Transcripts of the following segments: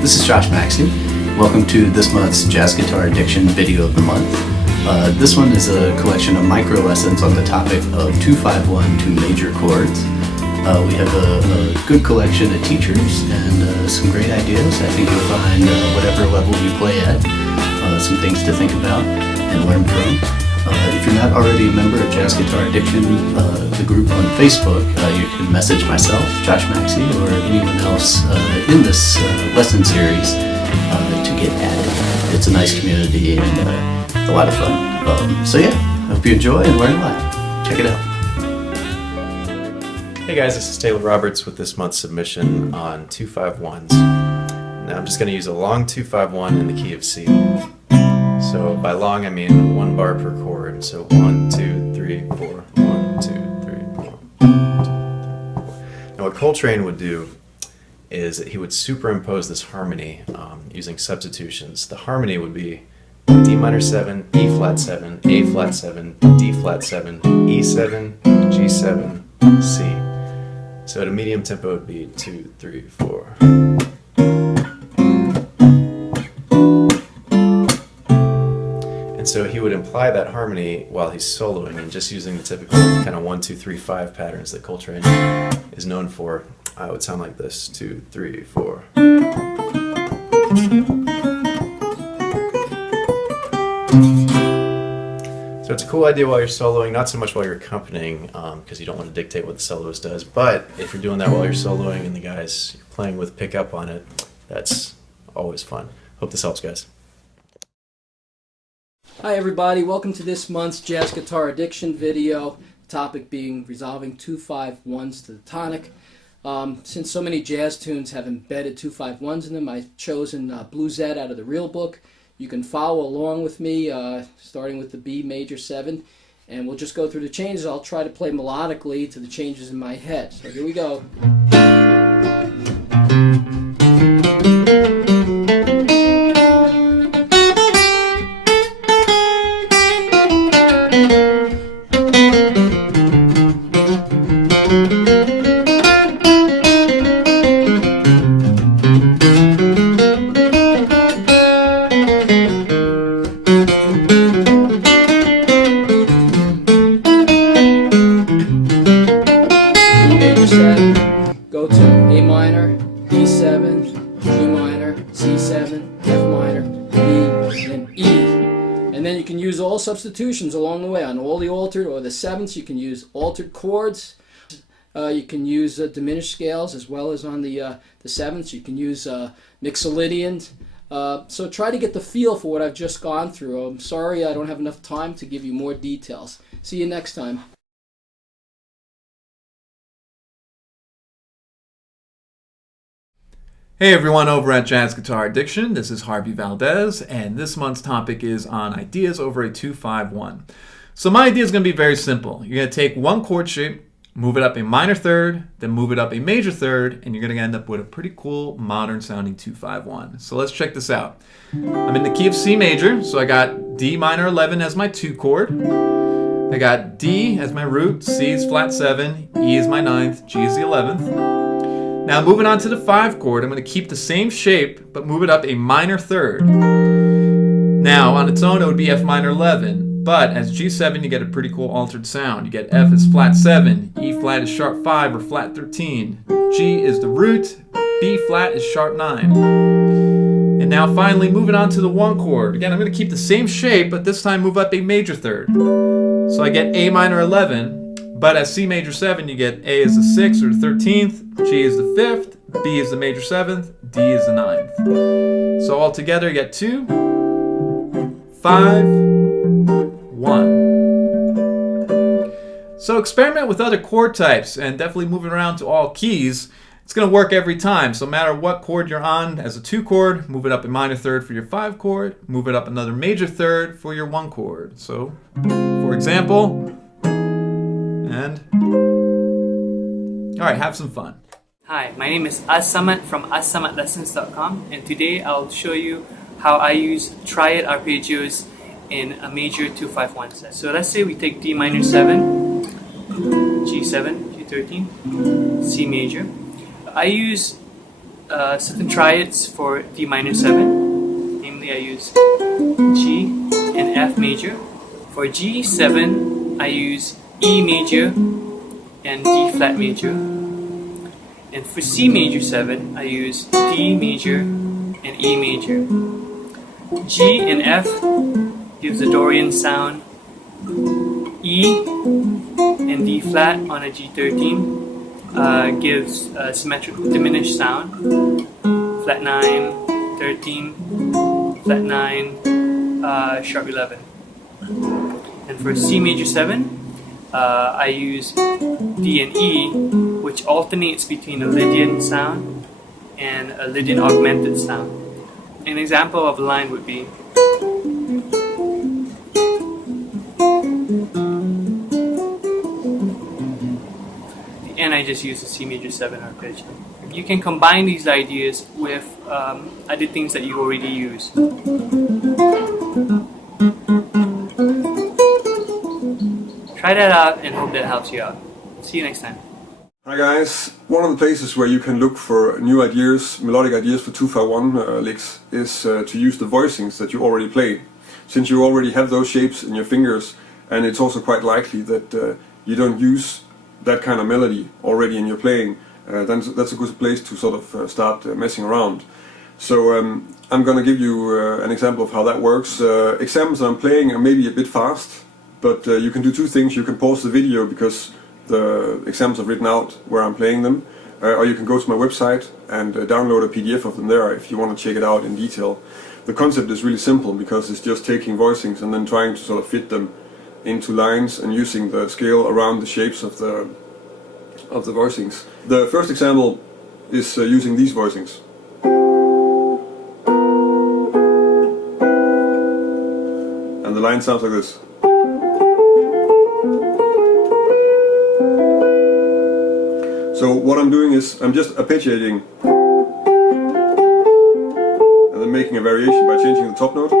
This is Josh Maxey. Welcome to this month's Jazz Guitar Addiction Video of the Month. This one is a collection of micro lessons on the topic of 2-5-1 to major chords. We have a good collection of teachers and some great ideas. I think you'll find whatever level you play at, some things to think about and learn from. If you're not already a member of Jazz Guitar Addiction, the group on Facebook, you can message myself, Josh Maxey, or anyone else in this lesson series to get added. It's a nice community and a lot of fun. So yeah, hope you enjoy and learn a lot. Check it out. Hey guys, this is Taylor Roberts with this month's submission on 2-5-1s. Now I'm just going to use a long 2-5-1 in the key of C. So by long I mean 1 bar per chord. So 1, 2, 3, 4, 1, 2, 3, 4, 1, 2, 3, 4. Now what Coltrane would do is that he would superimpose this harmony using substitutions. The harmony would be D minor 7, E flat 7, A flat 7, D flat 7, E7, G7, C. So at a medium tempo it would be 2, 3, 4. And so he would imply that harmony while he's soloing and just using the typical kind of 1, 2, 3, 5 patterns that Coltrane is known for. It would sound like this: 2, 3, 4. So it's a cool idea while you're soloing, not so much while you're accompanying, because you don't want to dictate what the soloist does. But if you're doing that while you're soloing and the guys you're playing with pick up on it, that's always fun. Hope this helps, guys. Hi everybody, welcome to this month's Jazz Guitar Addiction video, topic being resolving 2-5-1s to the tonic. Since so many jazz tunes have embedded 2-5-1s in them, I've chosen Blues Ed out of the real book. You can follow along with me, starting with the B major 7, and we'll just go through the changes. I'll try to play melodically to the changes in my head. So here we go. Go to A minor, E7, G minor, C7, F minor, B, and E. And then you can use all substitutions along the way. On all the altered or the sevenths, you can use altered chords. You can use diminished scales as well as on the sevenths. You can use mixolydians. So try to get the feel for what I've just gone through. I'm sorry I don't have enough time to give you more details. See you next time. Hey everyone over at Jazz Guitar Addiction, this is Harvey Valdes, and this month's topic is on ideas over a 2-5-1. So my idea is going to be very simple. You're going to take one chord shape, move it up a minor third, then move it up a major third, and you're going to end up with a pretty cool modern sounding 2-5-1. So let's check this out. I'm in the key of C major, so I got D minor 11 as my 2 chord. I got D as my root, C is flat 7, E is my 9th, G is the 11th. Now moving on to the 5 chord, I'm going to keep the same shape, but move it up a minor third. Now on its own it would be F minor 11, but as G7 you get a pretty cool altered sound. You get F is flat 7, E flat is sharp 5 or flat 13, G is the root, B flat is sharp 9. And now finally moving on to the 1 chord. Again, I'm going to keep the same shape, but this time move up a major third. So I get A minor 11. But as C major 7, you get A is the 6th or the 13th, G is the 5th, B is the major 7th, D is the 9th. So all together you get 2, 5, 1. So experiment with other chord types and definitely move it around to all keys. It's going to work every time. So no matter what chord you're on as a 2 chord, move it up a minor third for your 5 chord, move it up another major third for your 1 chord. So for example, and alright, have some fun. Hi, my name is Samat from assamatLessons.com, and today I'll show you how I use triad arpeggios in a major 2-5-1 set. So let's say we take D minor 7, G7, G13, C major. I use certain triads for D minor 7. Namely, I use G and F major. For G7, I use E major and D flat major. And for C major 7, I use D major and E major. G and F gives a Dorian sound. E and D flat on a G13 gives a symmetrical diminished sound. Flat 9, 13, flat 9, sharp 11. And for C major 7, I use D and E, which alternates between a Lydian sound and a Lydian augmented sound. An example of a line would be and I just use the C major 7 arpeggio. You can combine these ideas with other things that you already use. Try that out and hope that helps you out. See you next time. Hi guys, one of the places where you can look for new ideas, melodic ideas for 251 licks is to use the voicings that you already play. Since you already have those shapes in your fingers, and it's also quite likely that you don't use that kind of melody already in your playing, then that's a good place to sort of start messing around. So I'm going to give you an example of how that works. Examples that I'm playing are maybe a bit fast, but you can do two things. You can pause the video because the examples are written out where I'm playing them, or you can go to my website and download a PDF of them there if you want to check it out in detail. The concept is really simple because it's just taking voicings and then trying to sort of fit them into lines and using the scale around the shapes of the voicings. The first example is using these voicings. And the line sounds like this. So what I'm doing is I'm just arpeggiating and then making a variation by changing the top note.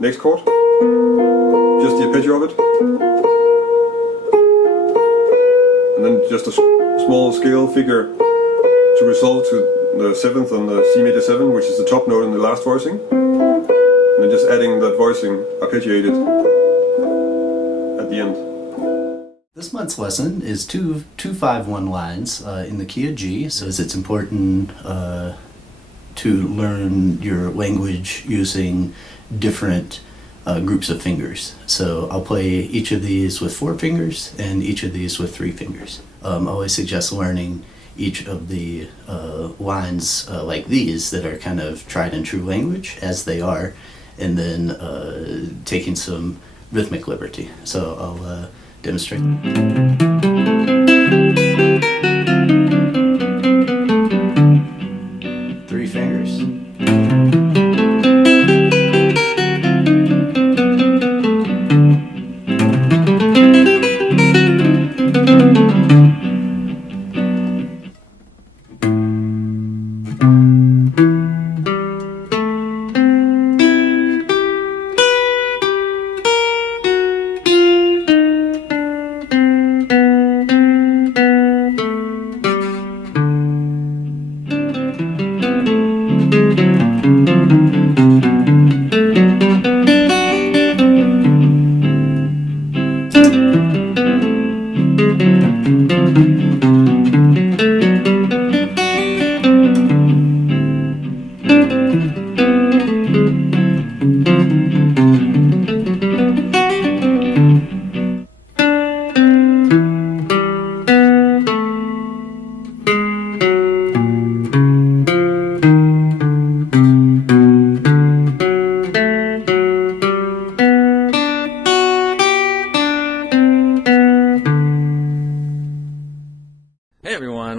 Next chord, just the arpeggio of it, and then just a small scale figure to resolve to the 7th on the C major 7, which is the top note in the last voicing, and then just adding that voicing arpeggiated at the end. This month's lesson is 251 lines in the key of G, so it's important to learn your language using different groups of fingers. So I'll play each of these with 4 fingers and each of these with 3 fingers. I always suggest learning each of the lines like these that are kind of tried and true language as they are, and then taking some rhythmic liberty. So I'll demonstrate. 3 fingers.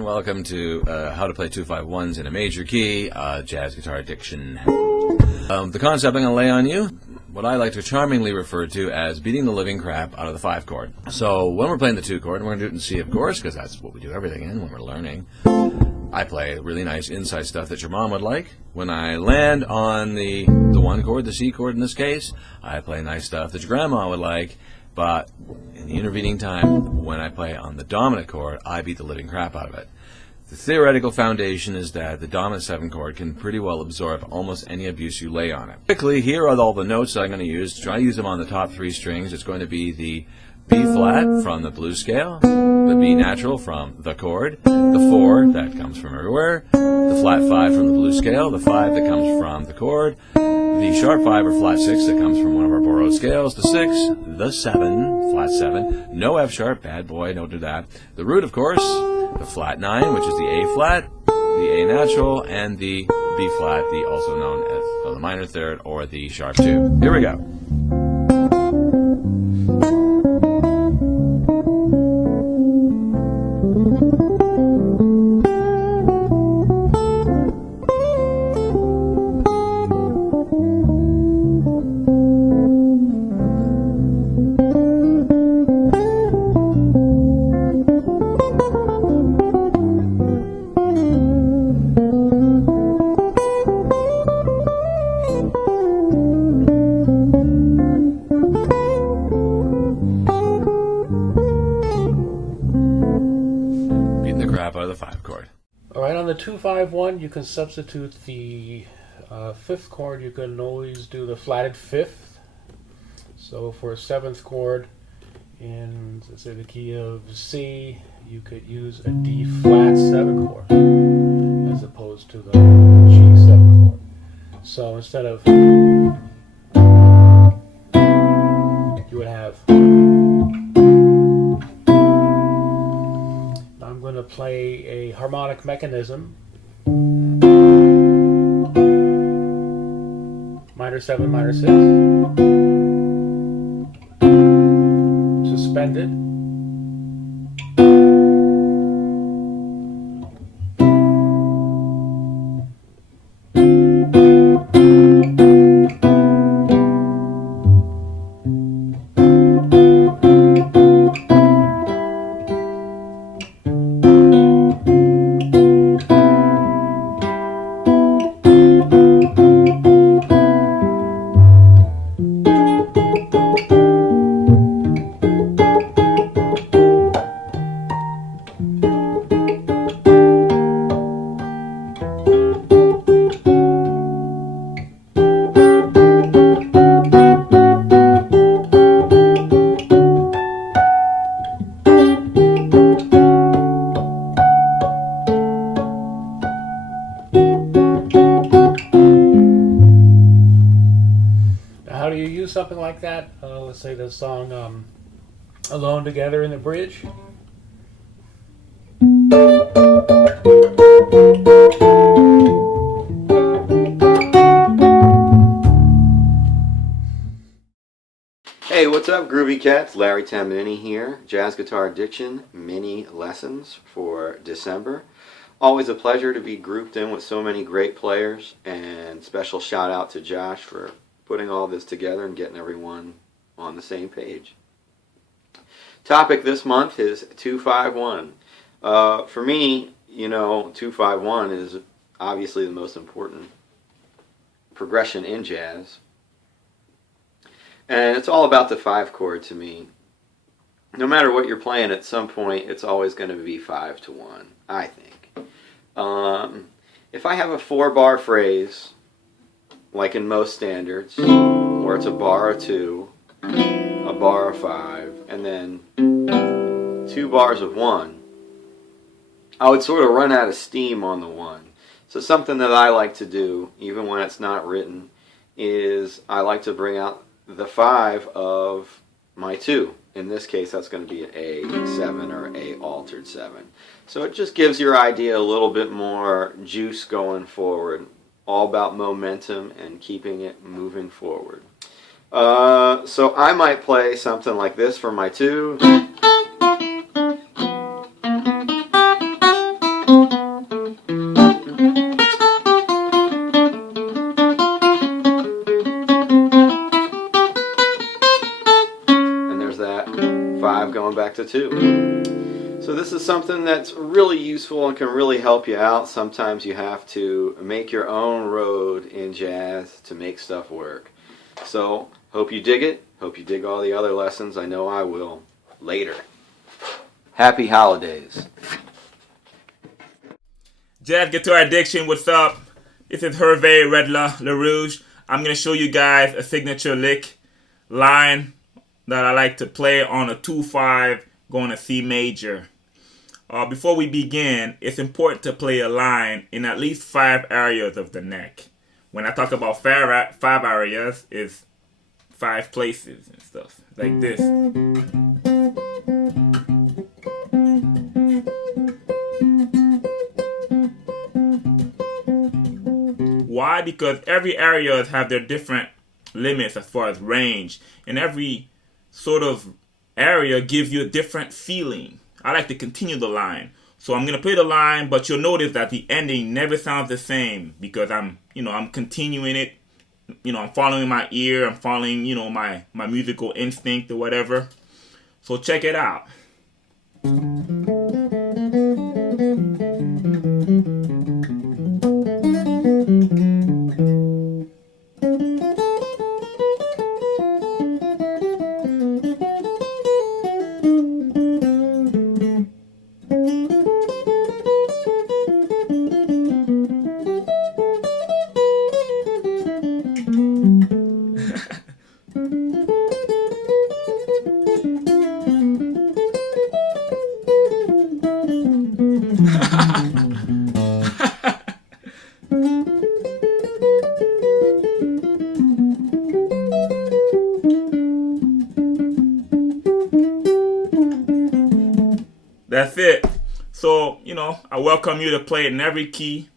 Welcome to how to play 251s in a major key, jazz guitar addiction. The concept I'm going to lay on you, what I like to charmingly refer to as beating the living crap out of the 5 chord. So when we're playing the 2 chord, and we're going to do it in C of course, because that's what we do everything in when we're learning, I play really nice inside stuff that your mom would like. When I land on the 1 chord, the C chord in this case, I play nice stuff that your grandma would like. But in the intervening time, when I play on the dominant chord, I beat the living crap out of it. The theoretical foundation is that the dominant 7 chord can pretty well absorb almost any abuse you lay on it. Quickly, here are all the notes that I'm going to use. Try to use them on the top 3 strings. It's going to be the B flat from the blues scale, the B natural from the chord, the 4 that comes from everywhere, the flat 5 from the blues scale, the 5 that comes from the chord, the sharp 5 or flat 6 that comes from one of our borrowed scales, the 6, the 7, flat 7, no F sharp, bad boy, don't do that, the root of course, the flat 9, which is the A flat, the A natural, and the B flat, the also known as the minor third or the sharp 2. Here we go. Out of the 5 chord. Alright, on the 2-5-1 you can substitute the 5th chord. You can always do the flatted 5th. So for a 7th chord in, let's say, the key of C, you could use a D flat 7 chord as opposed to the G7 chord. So instead of, you would have, I'm going to play a harmonic mechanism, minor 7, minor 6, suspended, something like that. Let's say the song Alone Together in the Bridge. Hey, what's up, Groovy Cats? Larry Tamanini here. Jazz Guitar Addiction mini lessons for December. Always a pleasure to be grouped in with so many great players, and special shout out to Josh for putting all this together and getting everyone on the same page. Topic this month is 2-5-1. For me, you know, 2-5-1 is obviously the most important progression in jazz. And it's all about the 5 chord to me. No matter what you're playing, at some point, it's always going to be 5-1, I think. If I have a 4-bar phrase, like in most standards, where it's a bar or 2, a bar or 5, and then 2 bars of 1, I would sort of run out of steam on the 1. So something that I like to do, even when it's not written, is I like to bring out the 5 of my 2. In this case, that's going to be an A7 or A altered 7. So it just gives your idea a little bit more juice going forward. All about momentum and keeping it moving forward. So I might play something like this for my 2. And there's that 5 going back to 2. So this is something that's really useful and can really help you out. Sometimes you have to make your own road in jazz to make stuff work. So, hope you dig it. Hope you dig all the other lessons. I know I will. Later. Happy holidays. Jazz Guitar Addiction, what's up? This is Herve, Redlah, Lerouge. I'm going to show you guys a signature lick line that I like to play on a 2-5 going to C major. Before we begin, it's important to play a line in at least 5 areas of the neck. When I talk about 5 areas, it's 5 places and stuff like this. Why? Because every area have their different limits as far as range, and every sort of area gives you a different feeling. I like to continue the line. So I'm going to play the line, but you'll notice that the ending never sounds the same because I'm continuing it. I'm following my ear, I'm following, my musical instinct or whatever. So check it out. That's it. So, I welcome you to play it in every key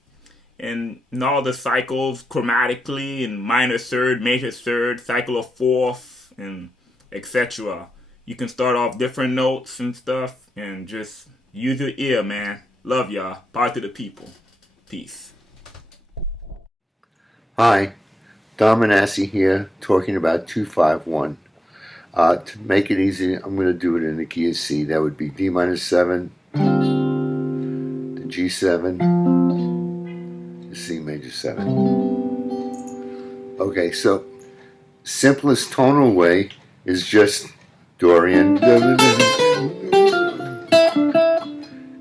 and in all the cycles chromatically in minor third, major third, cycle of fourth, and etc. You can start off different notes and stuff and just use your ear, man. Love y'all. Power to the people. Peace. Hi, Tamanini here, talking about 2-5-1. To make it easy, I'm going to do it in the key of C. That would be D minor 7, the G7, the C major 7. Okay, so simplest tonal way is just Dorian.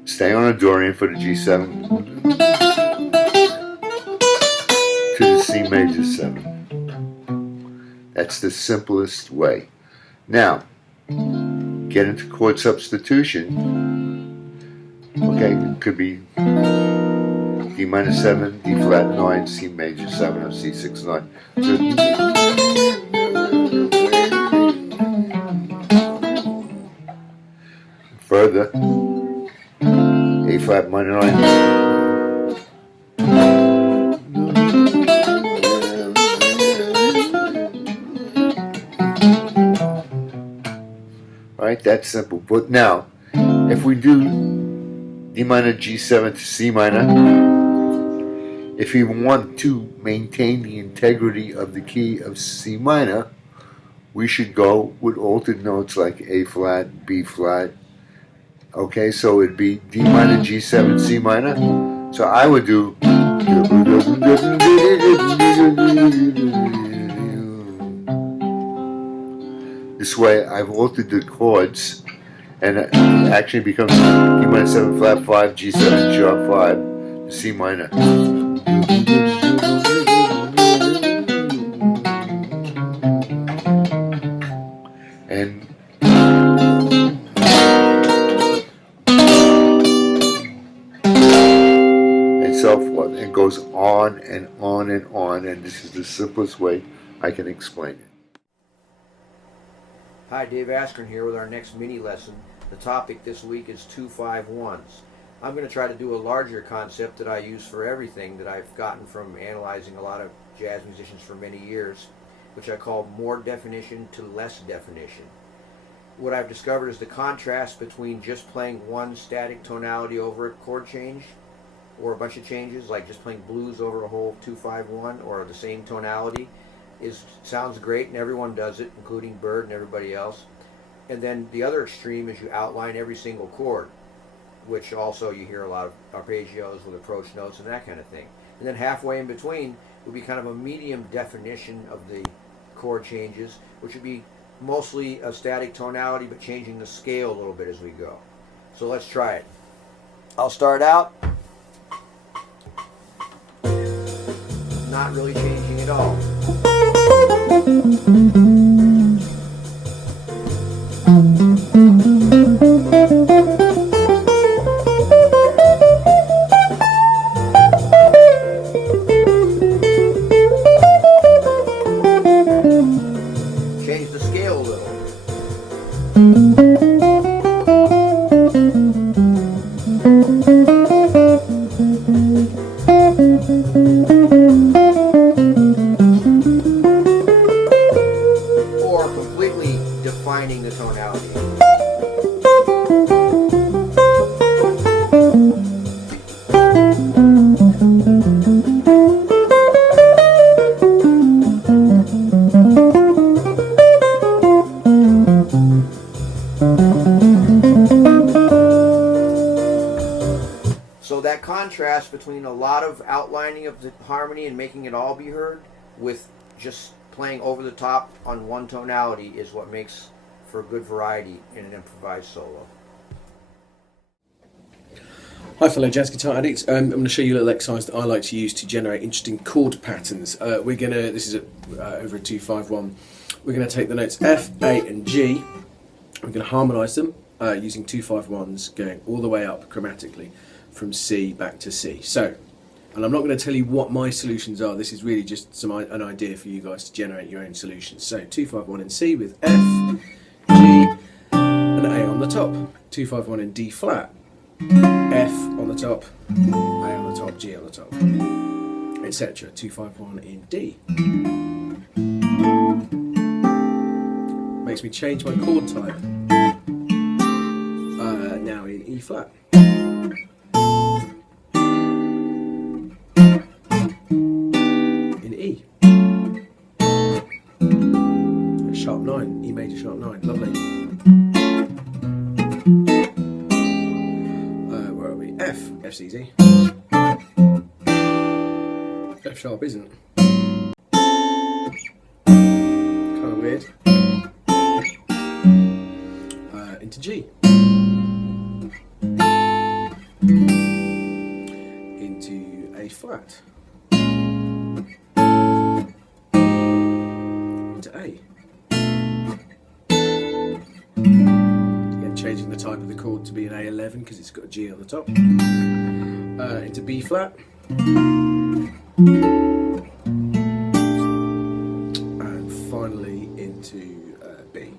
Stay on a Dorian for the G7 to the C major 7. That's the simplest way. Now, get into chord substitution. Okay, it could be D minor 7, D flat 9, C major 7, or C6 9. Further, A flat minor 9. Alright, that's simple. But now, if we do D minor G7 to C minor, if we want to maintain the integrity of the key of C minor, we should go with altered notes like A flat, B flat. Okay, so it'd be D minor G7 C minor. So I would do this way. I've altered the chords, and it actually becomes D minor 7 flat 5, G7 sharp 5, C minor. And so forth. It goes on and on and on, and this is the simplest way I can explain it. Hi, Dave Askren here with our next mini lesson. The topic this week is 2-5-1s. I'm going to try to do a larger concept that I use for everything that I've gotten from analyzing a lot of jazz musicians for many years, which I call more definition to less definition. What I've discovered is the contrast between just playing one static tonality over a chord change or a bunch of changes, like just playing blues over a whole 2-5-1 or the same tonality, sounds great and everyone does it, including Bird and everybody else. And then the other extreme is you outline every single chord, which also you hear a lot of arpeggios with approach notes and that kind of thing. And then halfway in between would be kind of a medium definition of the chord changes, which would be mostly a static tonality but changing the scale a little bit as we go. So let's try it. I'll start out not really changing at all. Change the scale a little. Or completely defining the tonality. So that contrast between a lot of outlining of the harmony and making it all be heard with just playing over the top on one tonality is what makes for good variety in an improvised solo. Hi fellow jazz guitar addicts, I'm going to show you a little exercise that I like to use to generate interesting chord patterns. This is over a 2-5-1. We're going to take the notes F, A and G. We're going to harmonise them using 2-5-1s going all the way up chromatically from C back to C. So, and I'm not going to tell you what my solutions are, this is really just an idea for you guys to generate your own solutions. So 2-5-1 in C with F, G and A on the top. 2-5-1 in D flat, F on the top, A on the top, G on the top, etc. 2-5-1 in D. Makes me change my chord type. Now in E flat. In E. Sharp 9, E major sharp 9, lovely. Where are we? F. F's easy. F sharp isn't. Kind of weird. Into G. Into A flat. Into A. Again, changing the type of the chord to be an A11 because it's got a G on the top. Into B flat. And finally into B.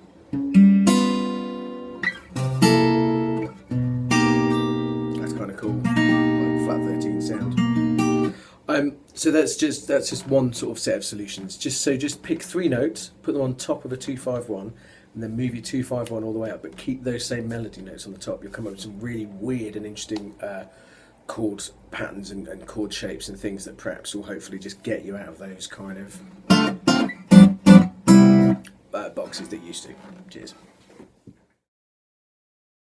That's kind of cool, like flat 13 sound. So that's just one sort of set of solutions. Just pick 3 notes, put them on top of a 2-5-1, and then move your 2-5-1 all the way up, but keep those same melody notes on the top. You'll come up with some really weird and interesting chord patterns and chord shapes and things that perhaps will hopefully just get you out of those kind of boxes that you used to. Cheers.